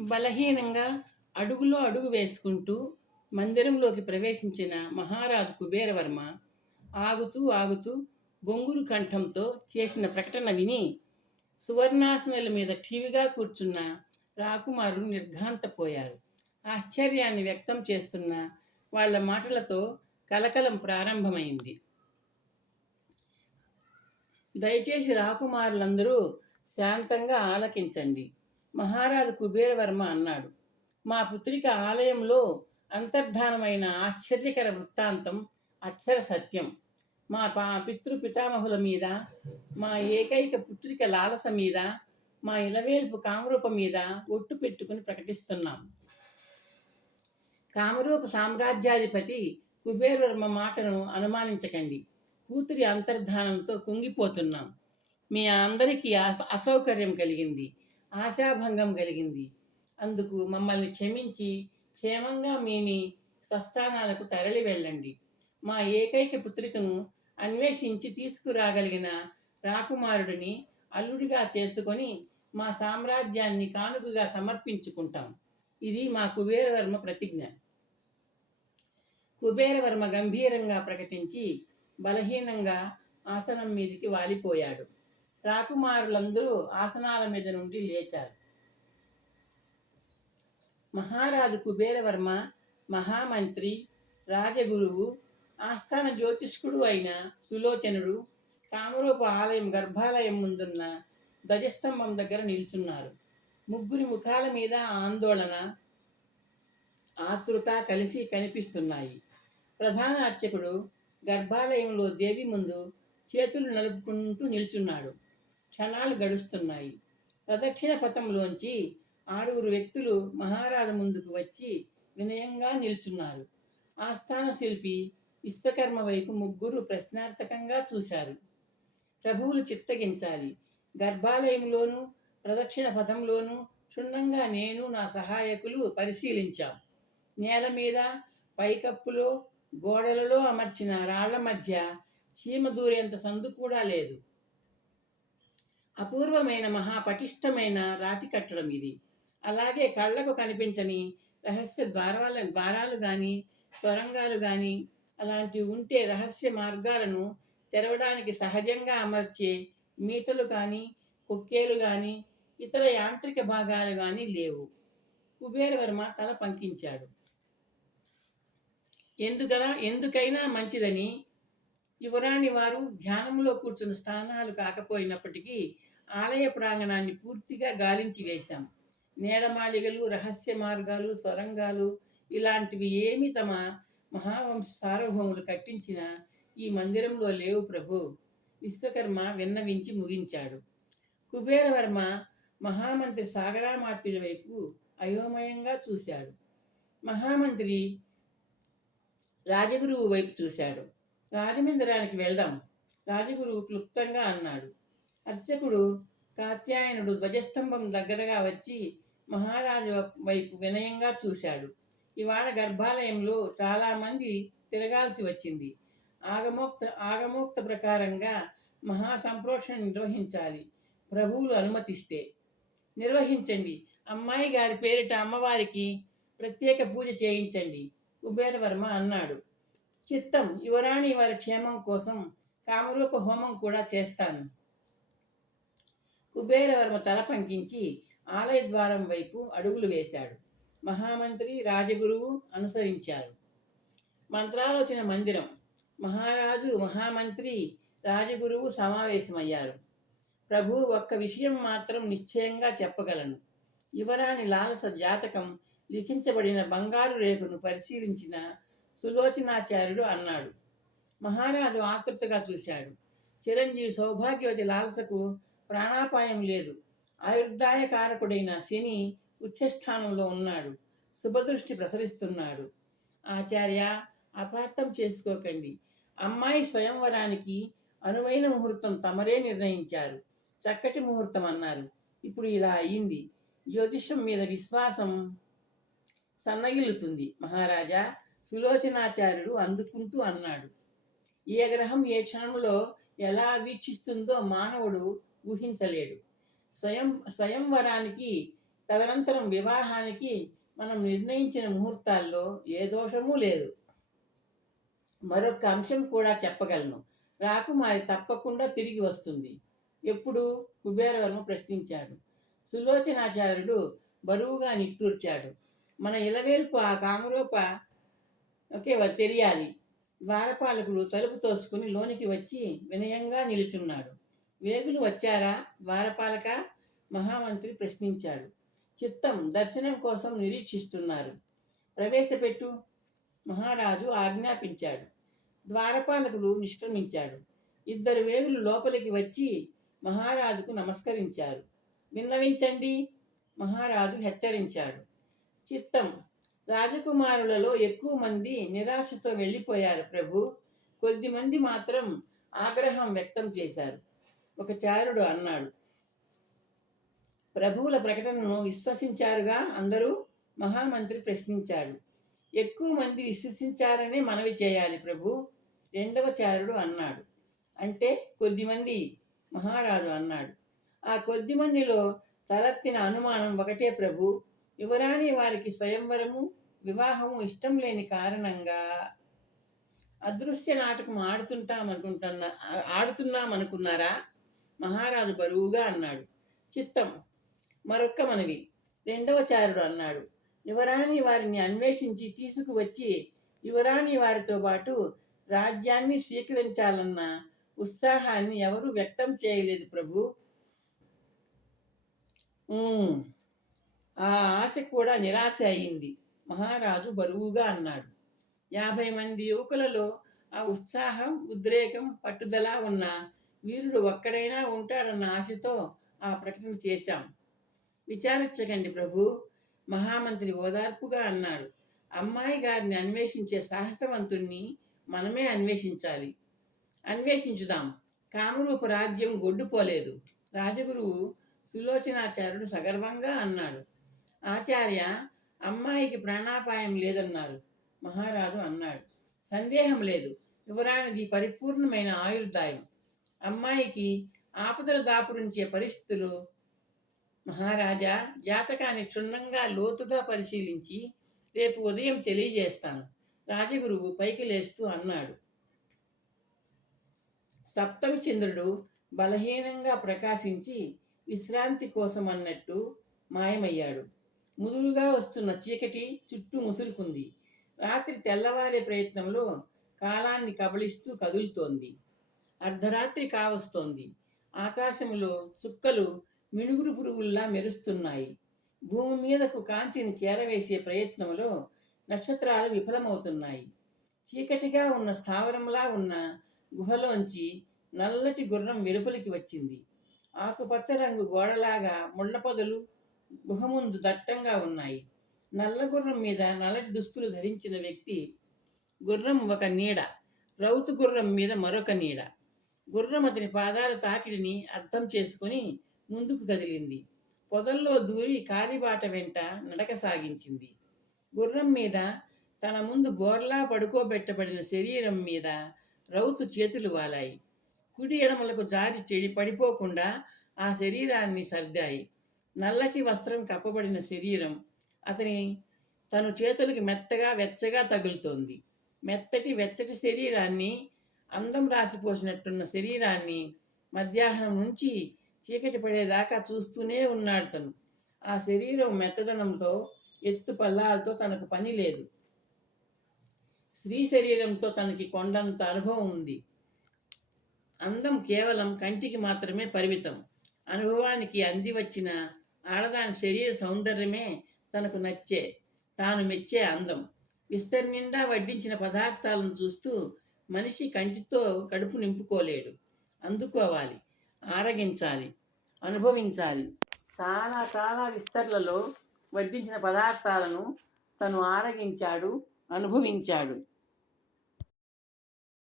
బలహీనంగా అడుగులో అడుగు వేసుకుంటూ మందిరంలోకి ప్రవేశించిన మహారాజు కుబేరవర్మ ఆగుతూ ఆగుతూ బొంగురు కంఠంతో చేసిన ప్రకటన విని సువర్ణాసనుల మీద ఠీవిగా కూర్చున్న రాకుమారులు నిర్ఘాంతపోయారు. ఆశ్చర్యాన్ని వ్యక్తం చేస్తున్న వాళ్ళ మాటలతో కలకలం ప్రారంభమైంది. దయచేసి రాకుమారులందరూ శాంతంగా ఆలకించండి. మహారాజు కుబేరవర్మ అన్నాడు. మా పుత్రిక ఆలయంలో అంతర్ధానమైన ఆశ్చర్యకర వృత్తాంతం అక్షర సత్యం. మా పా పితృ పితామహుల మీద మా ఏకైక పుత్రిక లాలస మీద మా ఇలవేల్పు కామరూప మీద ఒట్టు పెట్టుకుని ప్రకటిస్తున్నాం. కామరూప సామ్రాజ్యాధిపతి కుబేరవర్మ మాటను అనుమానించకండి. కూతురి అంతర్ధానంతో కుంగిపోతున్నాం. మీ అందరికీ అస- అసౌకర్యం కలిగింది. ఆశాభంగం కలిగింది. అందుకు మమ్మల్ని క్షమించి క్షేమంగా మీని స్వస్థానాలకు తరలి వెళ్ళండి. మా ఏకైక పుత్రికను అన్వేషించి తీసుకురాగలిగిన రాకుమారుడిని అల్లుడిగా చేసుకొని మా సామ్రాజ్యాన్ని కానుకగా సమర్పించుకుంటాం. ఇది మా కుబేరవర్మ ప్రతిజ్ఞ. కుబేరవర్మ గంభీరంగా ప్రకటించి బలహీనంగా ఆసనం మీదికి వాలిపోయాడు. రాకుమారులందరూ ఆసనాల మీద నుండి లేచారు. మహారాజు కుబేరవర్మ మహామంత్రి రాజగురువు ఆస్థాన జ్యోతిష్కుడు అయిన సులోచనుడు కామరూప ఆలయం గర్భాలయం ముందున్న ధ్వజస్తంభం దగ్గర నిల్చున్నారు. ముగ్గురి ముఖాల మీద ఆందోళన ఆతృత కలిసి కనిపిస్తున్నాయి. ప్రధాన అర్చకుడు గర్భాలయంలో దేవి ముందు చేతులు నలుపుకుంటూ నిల్చున్నాడు. క్షణాలు గడుస్తున్నాయి. ప్రదక్షిణ పథంలోంచి ఆరుగురు వ్యక్తులు మహారాజు ముందుకు వచ్చి వినయంగా నిల్చున్నారు. ఆస్థాన శిల్పి విశ్వకర్మ వైపు ముగ్గురు ప్రశ్నార్థకంగా చూశారు. ప్రభువులు చిత్తగించాలి. గర్భాలయంలోనూ ప్రదక్షిణ పథంలోనూ క్షుణ్ణంగా నేను నా సహాయకులు పరిశీలించాం. నేల మీద పైకప్పులో గోడలలో అమర్చిన రాళ్ళ మధ్య చీమ దూరేంత సందు కూడా లేదు. అపూర్వమైన మహాపటిష్టమైన రాతి కట్టడం ఇది. అలాగే కళ్ళకు కనిపించని రహస్య ద్వారాల ద్వారాలు కానీ సొరంగాలు కానీ అలాంటివి ఉంటే రహస్య మార్గాలను తెరవడానికి సహజంగా అమర్చే మీటలు కానీ కుక్కేలు కానీ ఇతర యాంత్రిక భాగాలు కానీ లేవు. కుబేరవర్మ తల పంకించాడు. ఎందుకలా ఎందుకైనా మంచిదని. యువరాణి వారు ధ్యానంలో కూర్చున్న స్థానాలు కాకపోయినప్పటికీ ఆలయ ప్రాంగణాన్ని పూర్తిగా గాలించి వేశాం. నేలమాళిగలు రహస్య మార్గాలు సొరంగాలు ఇలాంటివి ఏమి తమ మహావంశ సార్వభౌములు కట్టించిన ఈ మందిరంలో లేవు ప్రభు. విశ్వకర్మ విన్నవించి ముగించాడు. కుబేరవర్మ మహామంత్రి సాగరామాత్యుడి వైపు అయోమయంగా చూశాడు. మహామంత్రి రాజగురువు వైపు చూశాడు. రాజమందిరానికి వెళ్దాం రాజగురువు క్లుప్తంగా అన్నాడు. అర్చకుడు కాత్యాయనుడు ధ్వజస్తంభం దగ్గరగా వచ్చి మహారాజు వైపు వినయంగా చూశాడు. ఇవాళ గర్భాలయంలో చాలామంది తిరగాల్సి వచ్చింది. ఆగమోక్త ఆగమోక్త ప్రకారంగా మహాసంప్రోక్షణ నిర్వహించాలి. ప్రభువులు అనుమతిస్తే. నిర్వహించండి. అమ్మాయి గారి పేరిట అమ్మవారికి ప్రత్యేక పూజ చేయించండి. కుబేరవర్మ అన్నాడు. చిత్తం యువరాణి వారి క్షేమం కోసం కామరూప హోమం కూడా చేస్తాను. కుబేరవర్మ తల పంకించి ఆలయ ద్వారం వైపు అడుగులు వేశాడు. మహామంత్రి రాజగురువు అనుసరించారు. మంత్రాలోచన మందిరం. మహారాజు మహామంత్రి రాజగురువు సమావేశమయ్యారు. ప్రభు ఒక్క విషయం మాత్రం నిశ్చయంగా చెప్పగలను. యువరాణి లాలస జాతకం లిఖించబడిన బంగారు రేకును పరిశీలించిన సులోచనాచార్యుడు అన్నాడు. మహారాజు ఆతృతగా చూశాడు. చిరంజీవి సౌభాగ్యవతి లాలసకు ప్రాణాపాయం లేదు. ఆయుర్దాయకారకుడైన శని ఉచ్చస్థానంలో ఉన్నాడు. శుభదృష్టి ప్రసరిస్తున్నాడు. ఆచార్య అపార్థం చేసుకోకండి. అమ్మాయి స్వయంవరానికి అనువైన ముహూర్తం తమరే నిర్ణయించారు. చక్కటి ముహూర్తం అన్నారు. ఇప్పుడు ఇలా అయింది. జ్యోతిషం మీద విశ్వాసం సన్నగిల్లుతుంది. మహారాజా సులోచనాచార్యుడు అందుకుంటూ అన్నాడు. ఏ గ్రహం ఏ క్షణంలో ఎలా వీక్షిస్తుందో మానవుడు ఊహించలేడు స్వయం స్వయంవరానికి తదనంతరం వివాహానికి మనం నిర్ణయించిన ముహూర్తాల్లో ఏ దోషమూ లేదు. మరొక అంశం కూడా చెప్పగలను. రాకుమారి తప్పకుండా తిరిగి వస్తుంది. ఎప్పుడు? కుబేరవర్మ ప్రశ్నించాడు. సులోచనాచార్యుడు బరువుగా నిట్టూర్చాడు. మన ఇలవేల్పు ఆ కామరూప ఒకే తెలియాలి. ద్వారపాలకుడు తలుపు తోసుకుని లోనికి వచ్చి వినయంగా నిలుచున్నాడు. వేగులు వచ్చారా? ద్వారపాలక మహామంత్రి ప్రశ్నించాడు. చిత్తం దర్శనం కోసం నిరీక్షిస్తున్నారు. ప్రవేశపెట్టు. మహారాజు ఆజ్ఞాపించాడు. ద్వారపాలకుడు నిష్క్రమించాడు. ఇద్దరు వేగులు లోపలికి వచ్చి మహారాజుకు నమస్కరించారు. విన్నవించండి. మహారాజు హెచ్చరించాడు. చిత్తం రాజకుమారులలో ఎక్కువ మంది నిరాశతో వెళ్ళిపోయారు ప్రభు. కొద్దిమంది మాత్రం ఆగ్రహం వ్యక్తం చేశారు. ఒక చారుడు అన్నాడు. ప్రభువుల ప్రకటనను విశ్వసించారుగా అందరూ మహామంత్రి ప్రశ్నించాడు. ఎక్కువ మంది విశ్వసించారనే మనవి చేయాలి ప్రభు రెండవ చారుడు అన్నాడు. అంటే కొద్దిమంది మహారాజు అన్నాడు. ఆ కొద్ది మందిలో తలెత్తిన అనుమానం ఒకటే ప్రభు యువరాణి వారికి స్వయంవరము వివాహము ఇష్టం లేని కారణంగా అదృశ్య నాటకం ఆడుతుంటాం అనుకుంటున్నా ఆడుతున్నాం అనుకున్నారా మహారాజు బరువుగా అన్నాడు. చిత్తం మరొక్క మనవి. రెండవ చారుడు అన్నాడు. యువరాణి వారిని అన్వేషించి తీసుకువచ్చి యువరాణి వారితో పాటు రాజ్యాన్ని స్వీకరించాలన్న ఉత్సాహాన్ని ఎవరూ వ్యక్తం చేయలేదు ప్రభు. ఆ ఆశ కూడా నిరాశ అయింది. మహారాజు బరువుగా అన్నాడు. యాభై మంది యువకులలో ఆ ఉత్సాహం ఉద్రేకం పట్టుదల ఉన్న వీరుడు ఒక్కడైనా ఉంటాడన్న ఆశతో ఆ ప్రకటన చేశాం. విచారించకండి ప్రభు మహామంత్రి ఓదార్పుగా అన్నాడు. అమ్మాయి గారిని అన్వేషించే సాహసవంతుణ్ణి మనమే అన్వేషించాలి. అన్వేషించుదాం. కామరూప రాజ్యం గొడ్డుపోలేదు. రాజగురువు సులోచనాచార్యుడు సగర్వంగా అన్నాడు. ఆచార్య అమ్మాయికి ప్రాణాపాయం లేదన్నారు. మహారాజు అన్నాడు. సందేహం లేదు. యువరానికి పరిపూర్ణమైన ఆయుర్దాయం. అమ్మాయికి ఆపదలు దాపురించే పరిస్థితులు మహారాజా జాతకాన్ని క్షుణ్ణంగా లోతుగా పరిశీలించి రేపు ఉదయం తెలియజేస్తాను. రాజగురువు పైకి లేస్తూ అన్నాడు. సప్తమి చంద్రుడు బలహీనంగా ప్రకాశించి విశ్రాంతి కోసం అన్నట్టు మాయమయ్యాడు. ముదురుగా వస్తున్న చీకటి చుట్టూ ముసురుకుంది. రాత్రి తెల్లవారే ప్రయత్నంలో కాలాన్ని కబళిస్తూ కదులుతోంది. అర్ధరాత్రి కావస్తోంది. ఆకాశంలో చుక్కలు మిణుగురు పురుగుల్లా మెరుస్తున్నాయి. భూమి మీదకు కాంతిని చేరవేసే ప్రయత్నంలో నక్షత్రాలు విఫలమవుతున్నాయి. చీకటిగా ఉన్న స్థావరంలా ఉన్న గుహలోంచి నల్లటి గుర్రం వెలుపలికి వచ్చింది. ఆకుపచ్చ రంగు గోడలాగా ముళ్ళపొదలు గుహ ముందు దట్టంగా ఉన్నాయి. నల్ల గుర్రం మీద నల్లటి దుస్తులు ధరించిన వ్యక్తి గుర్రం ఒక నీడ రౌతు గుర్రం మీద మరొక నీడ. గుర్రం అతని పాదాల తాకిడిని అర్థం చేసుకుని ముందుకు కదిలింది. పొదల్లో దూరి కాలిబాట వెంట నడక సాగించింది గుర్రం మీద తన ముందు బోర్లా పడుకోబెట్టబడిన శరీరం మీద రౌతు చేతులు వాలాయి. కుడి ఎడమలకు జారి చెడి పడిపోకుండా ఆ శరీరాన్ని సర్దాయి. నల్లటి వస్త్రం కప్పబడిన శరీరం అతని తను చేతులకి మెత్తగా వెచ్చగా తగులుతోంది. మెత్తటి వెచ్చటి శరీరాన్ని అందం రాసిపోసినట్టున్న శరీరాన్ని మధ్యాహ్నం నుంచి చీకటి పడేదాకా చూస్తూనే ఉన్నాడు తను. ఆ శరీరం మెత్తదనంతో ఎత్తు పల్లాలతో తనకు పని లేదు. స్త్రీ శరీరంతో తనకి కొండంత అనుభవం ఉంది. అందం కేవలం కంటికి మాత్రమే పరిమితం. అనుభవానికి అంది వచ్చిన ఆడదాని శరీర సౌందర్యమే తనకు నచ్చే తాను మెచ్చే అందం. విస్తరి నిండా వడ్డించిన పదార్థాలను చూస్తూ మనిషి కంటితో కడుపు నింపుకోలేడు. అందుకోవాలి ఆరగించాలి. అనుభవించాలి. చాలా చాలా విస్తర్లలో వడ్డించిన పదార్థాలను తను ఆరగించాడు అనుభవించాడు.